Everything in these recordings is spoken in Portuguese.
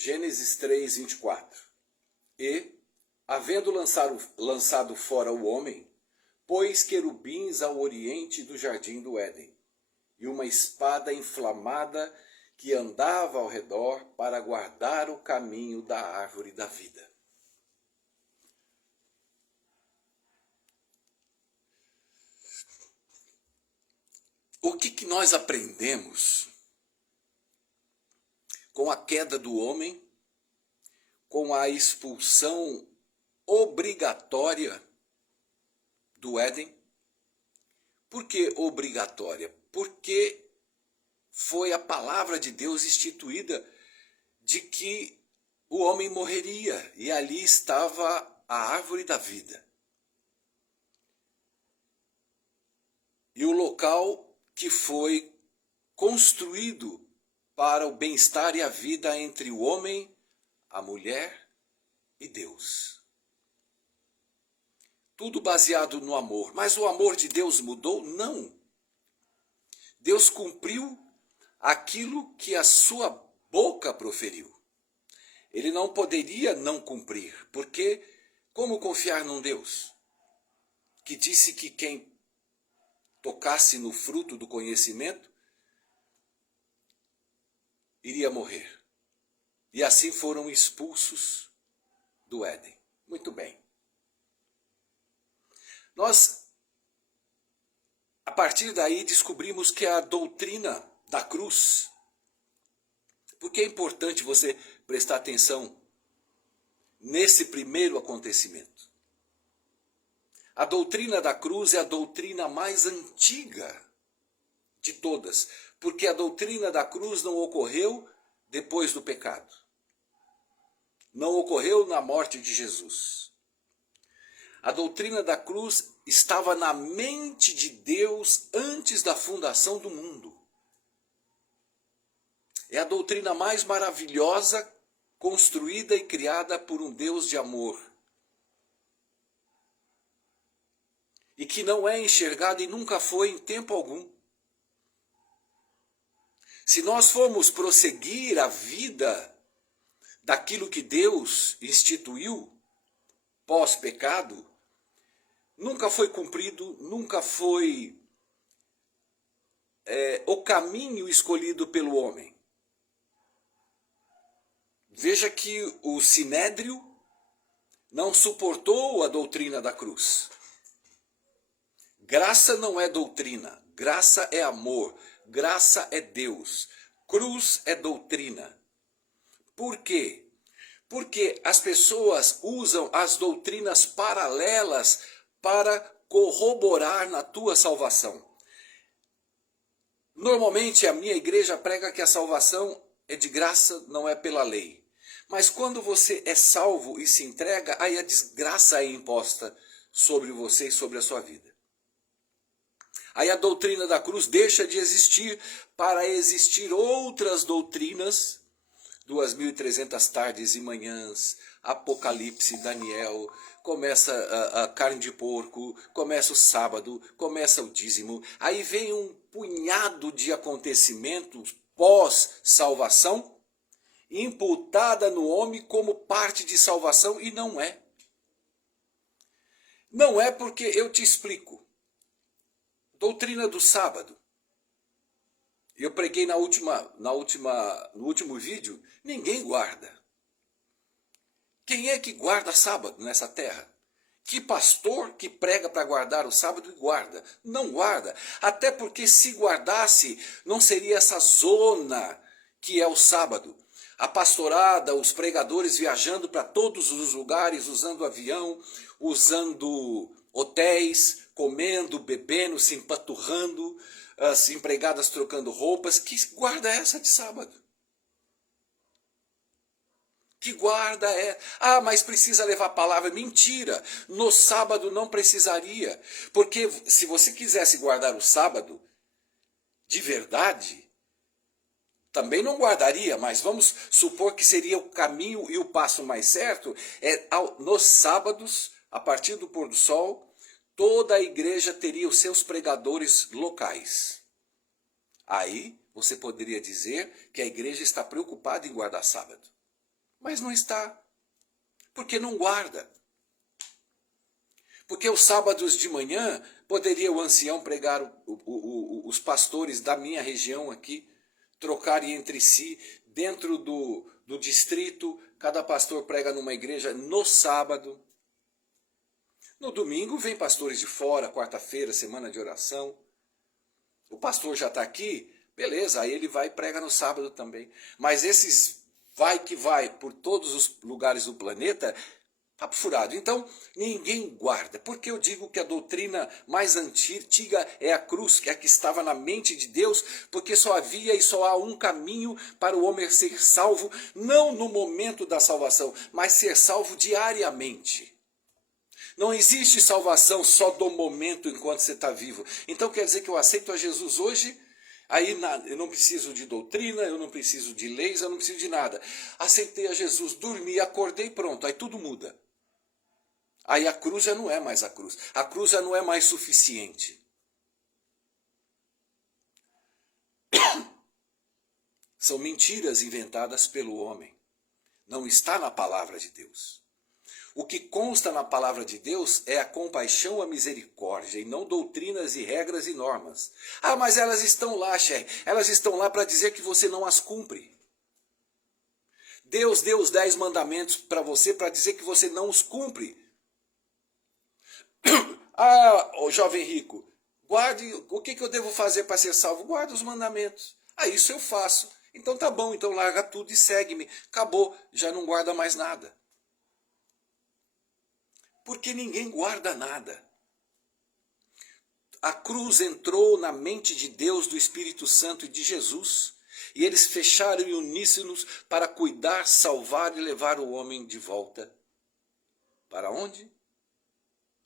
Gênesis 3, 24. E, havendo lançado fora o homem, pôs querubins ao oriente do jardim do Éden, e uma espada inflamada que andava ao redor para guardar o caminho da árvore da vida. O que nós aprendemos com a queda do homem, com a expulsão obrigatória do Éden? Por que obrigatória? Porque foi a palavra de Deus instituída de que o homem morreria, e ali estava a árvore da vida. E o local que foi construído para o bem-estar e a vida entre o homem, a mulher e Deus. Tudo baseado no amor. Mas o amor de Deus mudou? Não. Deus cumpriu aquilo que a sua boca proferiu. Ele não poderia não cumprir, porque como confiar num Deus que disse que quem tocasse no fruto do conhecimento iria morrer? E assim foram expulsos do Éden. Muito bem. Nós, a partir daí, descobrimos que a doutrina da cruz, porque é importante você prestar atenção nesse primeiro acontecimento. A doutrina da cruz é a doutrina mais antiga de todas, porque a doutrina da cruz não ocorreu depois do pecado. Não ocorreu na morte de Jesus. A doutrina da cruz estava na mente de Deus antes da fundação do mundo. É a doutrina mais maravilhosa, construída e criada por um Deus de amor. E que não é enxergada e nunca foi em tempo algum. Se nós formos prosseguir a vida daquilo que Deus instituiu pós-pecado, nunca foi cumprido, nunca foi o caminho escolhido pelo homem. Veja que o Sinédrio não suportou a doutrina da cruz. Graça não é doutrina, graça é amor, graça é Deus, cruz é doutrina. Por quê? Porque as pessoas usam as doutrinas paralelas para corroborar na tua salvação. Normalmente a minha igreja prega que a salvação é de graça, não é pela lei. Mas quando você é salvo e se entrega, aí a desgraça é imposta sobre você e sobre a sua vida. Aí a doutrina da cruz deixa de existir para existir outras doutrinas, 2.300 tardes e manhãs, Apocalipse, Daniel, começa a carne de porco, começa o sábado, começa o dízimo. Aí vem um punhado de acontecimentos pós-salvação, imputada no homem como parte de salvação, e não é. Não é, porque eu te explico. Doutrina do sábado. Eu preguei no último vídeo, ninguém guarda. Quem é que guarda sábado nessa terra? Que pastor que prega para guardar o sábado e guarda? Não guarda. Até porque se guardasse, não seria essa zona que é o sábado. A pastorada, os pregadores viajando para todos os lugares, usando avião, usando hotéis, comendo, bebendo, se empanturrando, as empregadas trocando roupas. Que guarda é essa de sábado? Que guarda é? Ah, mas precisa levar a palavra. Mentira! No sábado não precisaria. Porque se você quisesse guardar o sábado, de verdade, também não guardaria, mas vamos supor que seria o caminho e o passo mais certo. Nos sábados, a partir do pôr do sol, toda a igreja teria os seus pregadores locais. Aí você poderia dizer que a igreja está preocupada em guardar sábado. Mas não está, porque não guarda. Porque os sábados de manhã poderia o ancião pregar, os pastores da minha região aqui, trocarem entre si, dentro do distrito, cada pastor prega numa igreja no sábado. No domingo vem pastores de fora, quarta-feira, semana de oração. O pastor já está aqui, beleza, aí ele vai e prega no sábado também. Mas esses vai que vai por todos os lugares do planeta, papo furado. Então, ninguém guarda. Porque eu digo que a doutrina mais antiga é a cruz, que é a que estava na mente de Deus, porque só havia e só há um caminho para o homem ser salvo, não no momento da salvação, mas ser salvo diariamente. Não existe salvação só do momento enquanto você está vivo. Então quer dizer que eu aceito a Jesus hoje, aí eu não preciso de doutrina, eu não preciso de leis, eu não preciso de nada. Aceitei a Jesus, dormi, acordei, pronto, aí tudo muda. Aí a cruz já não é mais a cruz. A cruz já não é mais suficiente. São mentiras inventadas pelo homem. Não está na palavra de Deus. O que consta na palavra de Deus é a compaixão, a misericórdia, e não doutrinas e regras e normas. Ah, mas elas estão lá, chefe. Elas estão lá para dizer que você não as cumpre. Deus deu os 10 mandamentos para você para dizer que você não os cumpre. Ah, o jovem rico, guarde, o que eu devo fazer para ser salvo? Guarda os mandamentos. Ah, isso eu faço. Então tá bom, então larga tudo e segue-me. Acabou, já não guarda mais nada. Porque ninguém guarda nada. A cruz entrou na mente de Deus, do Espírito Santo e de Jesus, e eles fecharam em uníssonos para cuidar, salvar e levar o homem de volta. Para onde?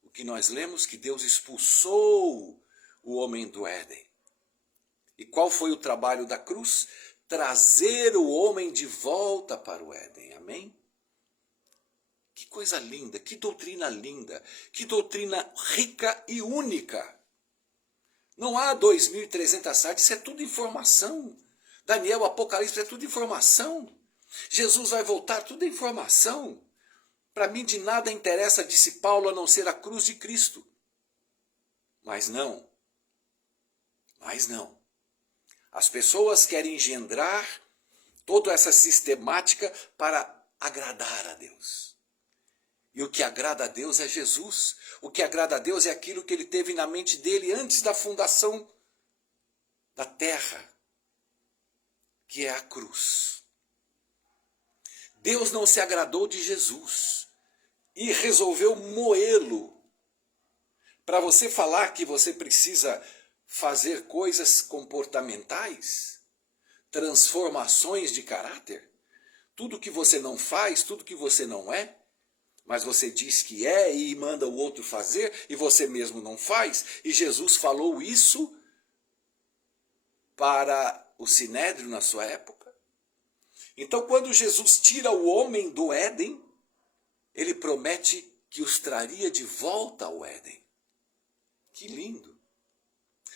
O que nós lemos, que Deus expulsou o homem do Éden. E qual foi o trabalho da cruz? Trazer o homem de volta para o Éden. Amém? Que coisa linda, que doutrina linda, que doutrina rica e única. Não há 2.300 sites, isso é tudo informação. Daniel, Apocalipse, é tudo informação. Jesus vai voltar, tudo é informação. Para mim de nada interessa, disse Paulo, a não ser a cruz de Cristo. Mas não. As pessoas querem engendrar toda essa sistemática para agradar a Deus. E o que agrada a Deus é Jesus. O que agrada a Deus é aquilo que ele teve na mente dele antes da fundação da terra, que é a cruz. Deus não se agradou de Jesus e resolveu moê-lo. Para você falar que você precisa fazer coisas comportamentais, transformações de caráter, tudo que você não faz, tudo que você não é, mas você diz que é e manda o outro fazer e você mesmo não faz. E Jesus falou isso para o Sinédrio na sua época. Então quando Jesus tira o homem do Éden, ele promete que os traria de volta ao Éden. Que lindo!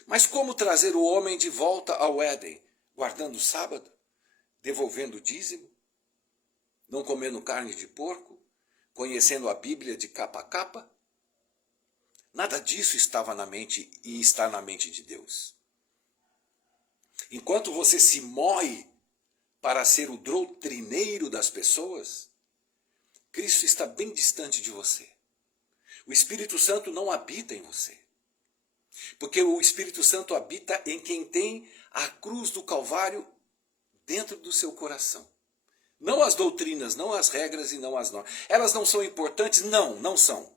Mas como trazer o homem de volta ao Éden? Guardando o sábado? Devolvendo o dízimo? Não comendo carne de porco? Conhecendo a Bíblia de capa a capa? Nada disso estava na mente e está na mente de Deus. Enquanto você se moe para ser o doutrineiro das pessoas, Cristo está bem distante de você. O Espírito Santo não habita em você. Porque o Espírito Santo habita em quem tem a cruz do Calvário dentro do seu coração. Não as doutrinas, não as regras e não as normas. Elas não são importantes? Não, não são.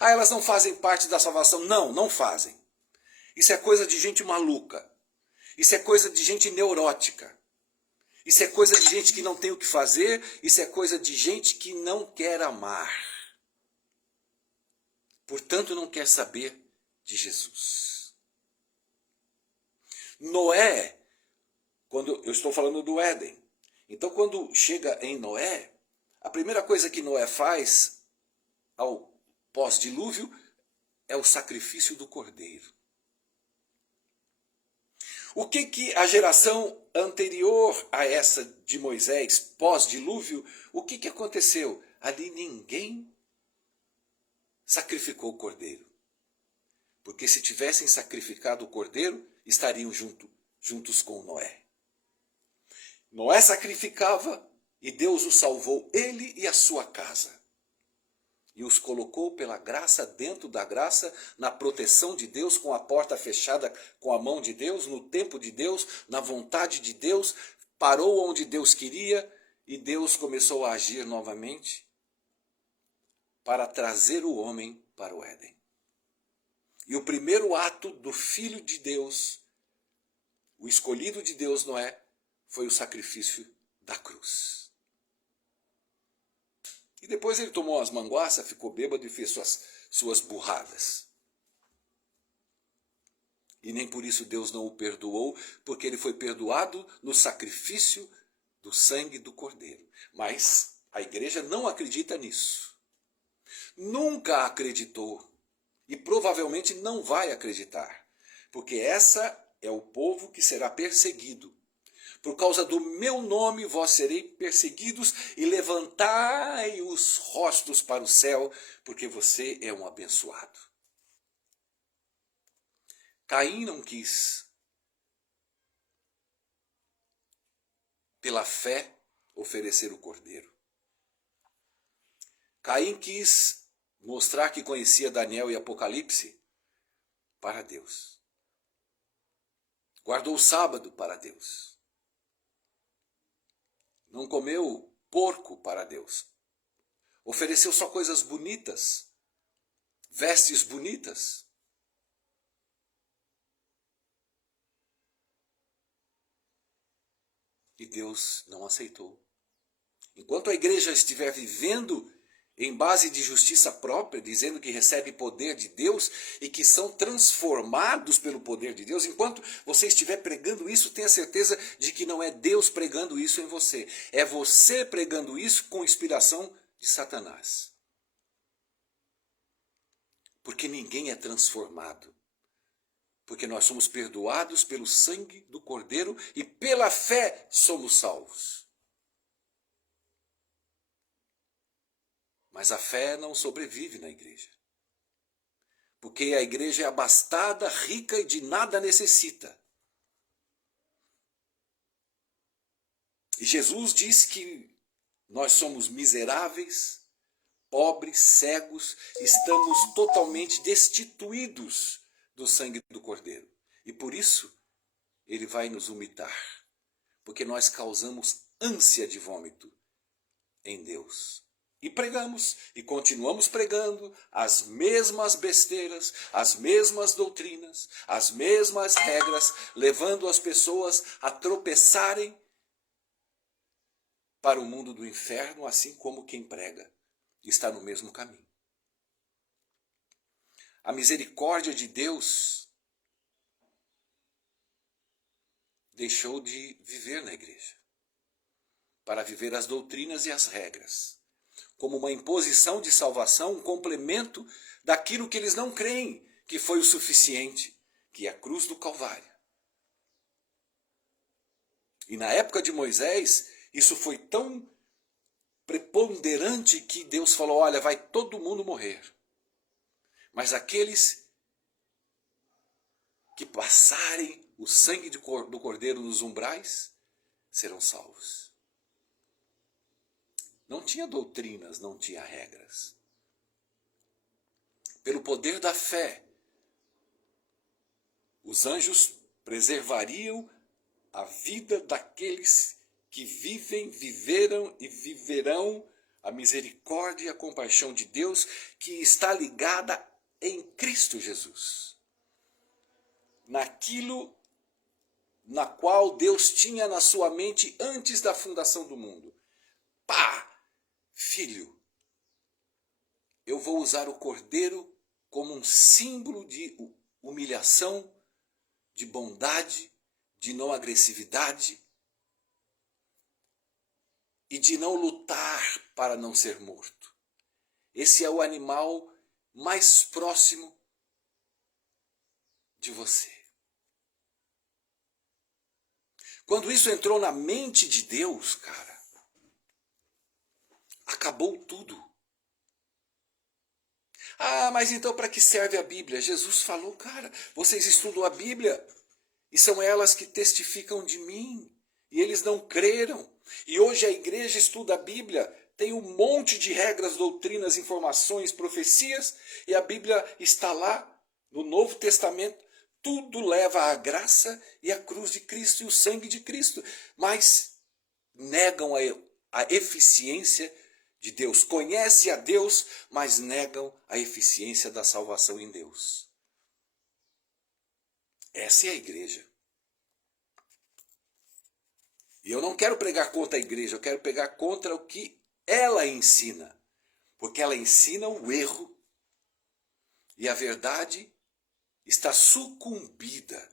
Ah, elas não fazem parte da salvação? Não, não fazem. Isso é coisa de gente maluca. Isso é coisa de gente neurótica. Isso é coisa de gente que não tem o que fazer. Isso é coisa de gente que não quer amar. Portanto, não quer saber de Jesus. Noé, quando eu estou falando do Éden, então quando chega em Noé, a primeira coisa que Noé faz ao pós-dilúvio é o sacrifício do cordeiro. O que a geração anterior a essa de Moisés, pós-dilúvio, o que aconteceu? Ali ninguém sacrificou o cordeiro. Porque se tivessem sacrificado o cordeiro, estariam juntos com Noé. Noé sacrificava e Deus o salvou, ele e a sua casa. E os colocou pela graça, dentro da graça, na proteção de Deus, com a porta fechada com a mão de Deus, no tempo de Deus, na vontade de Deus, parou onde Deus queria e Deus começou a agir novamente para trazer o homem para o Éden. E o primeiro ato do Filho de Deus, o escolhido de Deus, Noé, foi o sacrifício da cruz. E depois ele tomou as manguaças, ficou bêbado e fez suas burradas. E nem por isso Deus não o perdoou, porque ele foi perdoado no sacrifício do sangue do cordeiro. Mas a igreja não acredita nisso. Nunca acreditou. E provavelmente não vai acreditar. Porque essa é o povo que será perseguido. Por causa do meu nome vós sereis perseguidos e levantai os rostos para o céu, porque você é um abençoado. Caim não quis, pela fé, oferecer o cordeiro. Caim quis mostrar que conhecia Daniel e Apocalipse para Deus. Guardou o sábado para Deus. Não comeu porco para Deus. Ofereceu só coisas bonitas, vestes bonitas. E Deus não aceitou. Enquanto a igreja estiver vivendo em base de justiça própria, dizendo que recebe poder de Deus e que são transformados pelo poder de Deus, enquanto você estiver pregando isso, tenha certeza de que não é Deus pregando isso em você. É você pregando isso com inspiração de Satanás. Porque ninguém é transformado. Porque nós somos perdoados pelo sangue do Cordeiro e pela fé somos salvos. Mas a fé não sobrevive na igreja. Porque a igreja é abastada, rica e de nada necessita. E Jesus diz que nós somos miseráveis, pobres, cegos, estamos totalmente destituídos do sangue do Cordeiro. E por isso ele vai nos humilhar. Porque nós causamos ânsia de vômito em Deus. E pregamos, e continuamos pregando as mesmas besteiras, as mesmas doutrinas, as mesmas regras, levando as pessoas a tropeçarem para o mundo do inferno, assim como quem prega está no mesmo caminho. A misericórdia de Deus deixou de viver na igreja, para viver as doutrinas e as regras, como uma imposição de salvação, um complemento daquilo que eles não creem que foi o suficiente, que é a cruz do Calvário. E na época de Moisés, isso foi tão preponderante que Deus falou, olha, vai todo mundo morrer. Mas aqueles que passarem o sangue do Cordeiro nos umbrais serão salvos. Não tinha doutrinas, não tinha regras. Pelo poder da fé, os anjos preservariam a vida daqueles que vivem, viveram e viverão a misericórdia e a compaixão de Deus que está ligada em Cristo Jesus. Naquilo na qual Deus tinha na sua mente antes da fundação do mundo. Pá! Filho, eu vou usar o cordeiro como um símbolo de humilhação, de bondade, de não agressividade e de não lutar para não ser morto. Esse é o animal mais próximo de você. Quando isso entrou na mente de Deus, cara, acabou tudo. Ah, mas então para que serve a Bíblia? Jesus falou, cara, vocês estudam a Bíblia e são elas que testificam de mim. E eles não creram. E hoje a igreja estuda a Bíblia, tem um monte de regras, doutrinas, informações, profecias, e a Bíblia está lá no Novo Testamento. Tudo leva à graça e à cruz de Cristo e o sangue de Cristo. Mas negam a eficiência de Deus. Conhecem a Deus, mas negam a eficiência da salvação em Deus. Essa é a igreja. E eu não quero pregar contra a igreja, eu quero pregar contra o que ela ensina. Porque ela ensina o erro e a verdade está sucumbida.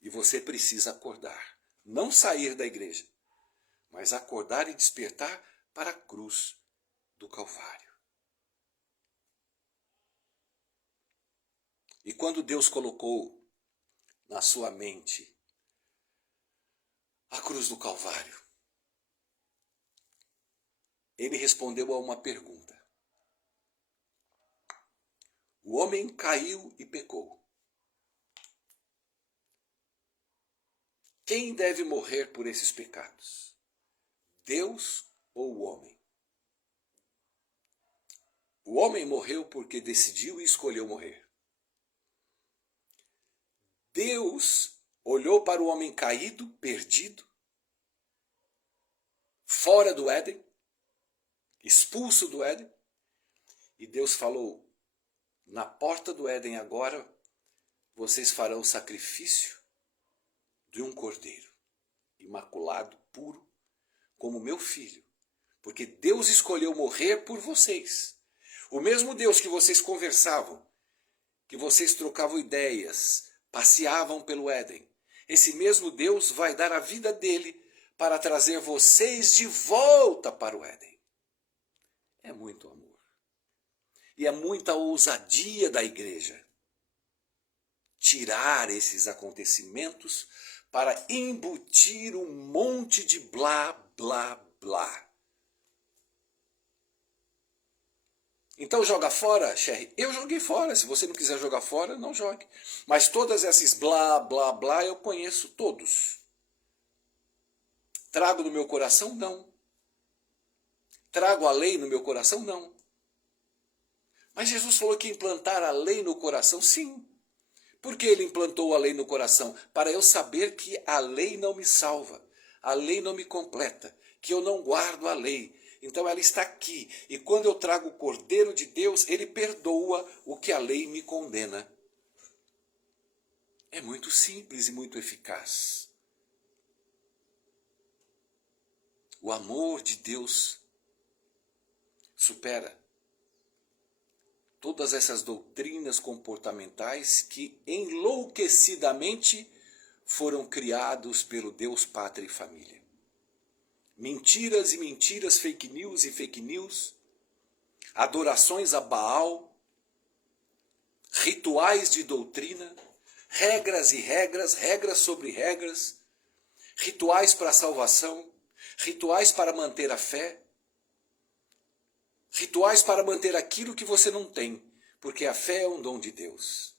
E você precisa acordar. Não sair da igreja, mas acordar e despertar para a cruz do Calvário. E quando Deus colocou na sua mente a cruz do Calvário, ele respondeu a uma pergunta. O homem caiu e pecou. Quem deve morrer por esses pecados? Deus ou o homem? O homem morreu porque decidiu e escolheu morrer. Deus olhou para o homem caído, perdido, fora do Éden, expulso do Éden, e Deus falou, na porta do Éden agora, vocês farão o sacrifício de um cordeiro, imaculado, puro, como meu filho, porque Deus escolheu morrer por vocês. O mesmo Deus que vocês conversavam, que vocês trocavam ideias, passeavam pelo Éden, esse mesmo Deus vai dar a vida dele para trazer vocês de volta para o Éden. É muito amor. E é muita ousadia da igreja tirar esses acontecimentos para embutir um monte de blá, blá, blá. Então joga fora, Sherry? Eu joguei fora. Se você não quiser jogar fora, não jogue. Mas todas esses blá, blá, blá, eu conheço todos. Trago no meu coração? Não. Trago a lei no meu coração? Não. Mas Jesus falou que implantar a lei no coração, sim. Por que ele implantou a lei no coração? Para eu saber que a lei não me salva, a lei não me completa, que eu não guardo a lei. Então ela está aqui. E quando eu trago o Cordeiro de Deus, ele perdoa o que a lei me condena. É muito simples e muito eficaz. O amor de Deus supera todas essas doutrinas comportamentais que enlouquecidamente foram criados pelo Deus, Pátria e Família. Mentiras e mentiras, fake news e fake news, adorações a Baal, rituais de doutrina, regras e regras, regras sobre regras, rituais para a salvação, rituais para manter a fé, rituais para manter aquilo que você não tem, porque a fé é um dom de Deus.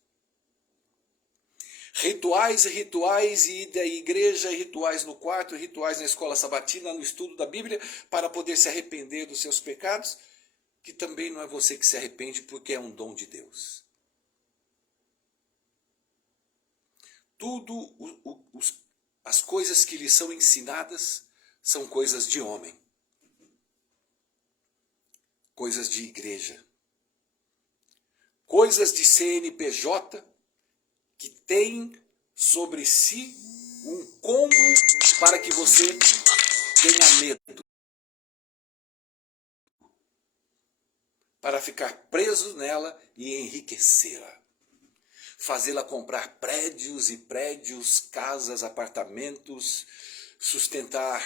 Rituais, rituais, e da igreja, rituais no quarto, rituais na escola sabatina, no estudo da Bíblia, para poder se arrepender dos seus pecados, que também não é você que se arrepende, porque é um dom de Deus. Tudo, as coisas que lhe são ensinadas, são coisas de homem. Coisas de igreja, coisas de CNPJ que tem sobre si um combo para que você tenha medo, para ficar preso nela e enriquecê-la, fazê-la comprar prédios e prédios, casas, apartamentos, sustentar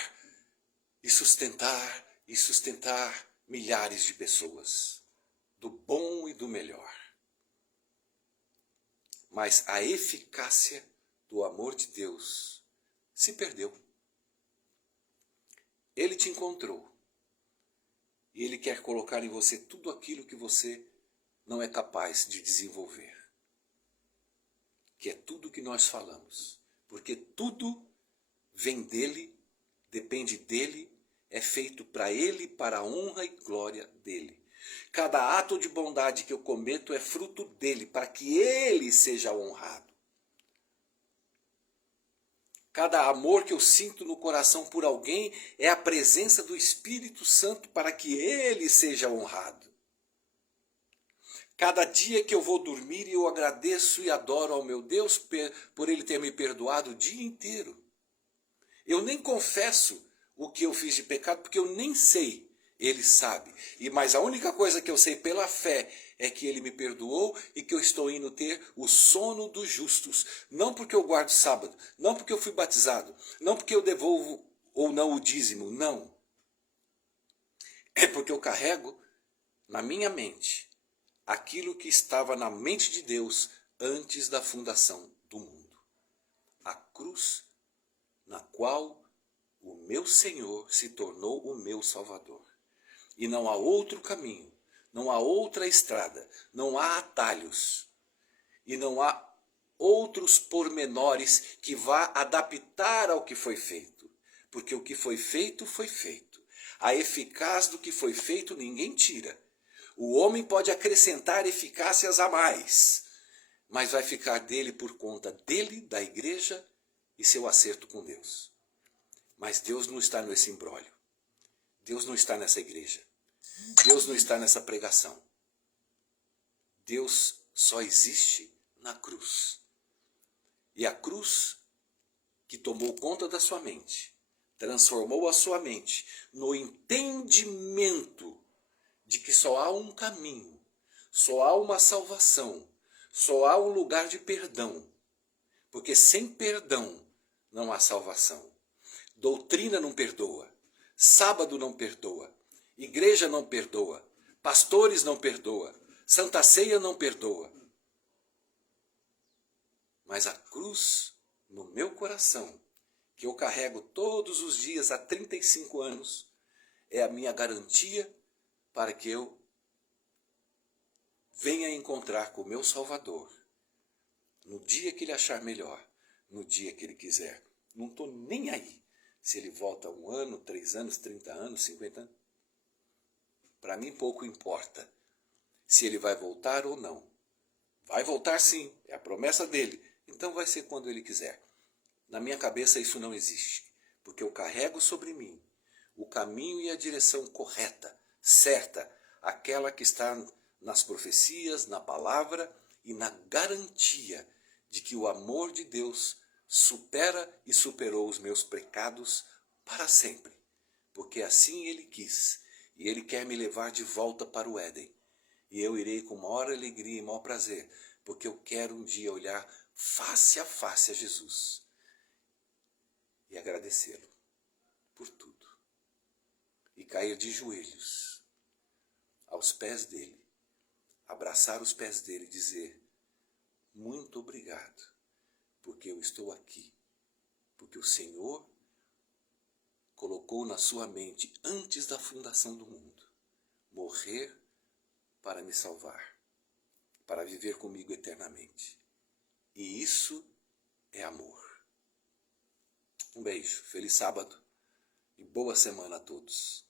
e sustentar e sustentar milhares de pessoas, do bom e do melhor. Mas a eficácia do amor de Deus se perdeu. Ele te encontrou. E ele quer colocar em você tudo aquilo que você não é capaz de desenvolver. Que é tudo que nós falamos. Porque tudo vem dele, depende dele, é feito para ele, para a honra e glória dele. Cada ato de bondade que eu cometo é fruto dele, para que ele seja honrado. Cada amor que eu sinto no coração por alguém é a presença do Espírito Santo para que ele seja honrado. Cada dia que eu vou dormir eu agradeço e adoro ao meu Deus por ele ter me perdoado o dia inteiro. Eu nem confesso o que eu fiz de pecado porque eu nem sei. Ele sabe. Mas a única coisa que eu sei pela fé é que ele me perdoou e que eu estou indo ter o sono dos justos. Não porque eu guardo sábado, não porque eu fui batizado, não porque eu devolvo ou não o dízimo, não. É porque eu carrego na minha mente aquilo que estava na mente de Deus antes da fundação do mundo. A cruz na qual o meu Senhor se tornou o meu Salvador. E não há outro caminho, não há outra estrada, não há atalhos. E não há outros pormenores que vá adaptar ao que foi feito. Porque o que foi feito, foi feito. A eficácia do que foi feito ninguém tira. O homem pode acrescentar eficácias a mais, mas vai ficar dele por conta dele, da igreja e seu acerto com Deus. Mas Deus não está nesse imbróglio. Deus não está nessa igreja. Deus não está nessa pregação. Deus só existe na cruz. E a cruz que tomou conta da sua mente, transformou a sua mente no entendimento de que só há um caminho, só há uma salvação, só há um lugar de perdão. Porque sem perdão não há salvação. Doutrina não perdoa, sábado não perdoa, igreja não perdoa, pastores não perdoa, Santa Ceia não perdoa. Mas a cruz no meu coração, que eu carrego todos os dias há 35 anos, é a minha garantia para que eu venha encontrar com o meu Salvador no dia que ele achar melhor, no dia que ele quiser. Não estou nem aí se ele volta 1 ano, 3 anos, 30 anos, 50 anos. Para mim pouco importa se ele vai voltar ou não. Vai voltar sim, é a promessa dele. Então vai ser quando ele quiser. Na minha cabeça isso não existe, porque eu carrego sobre mim o caminho e a direção correta, certa, aquela que está nas profecias, na palavra e na garantia de que o amor de Deus supera e superou os meus pecados para sempre, porque assim ele quis, e ele quer me levar de volta para o Éden. E eu irei com maior alegria e maior prazer, porque eu quero um dia olhar face a face a Jesus e agradecê-lo por tudo. E cair de joelhos aos pés dele, abraçar os pés dele e dizer: muito obrigado, porque eu estou aqui, porque o Senhor colocou na sua mente, antes da fundação do mundo, morrer para me salvar, para viver comigo eternamente. E isso é amor. Um beijo, feliz sábado e boa semana a todos.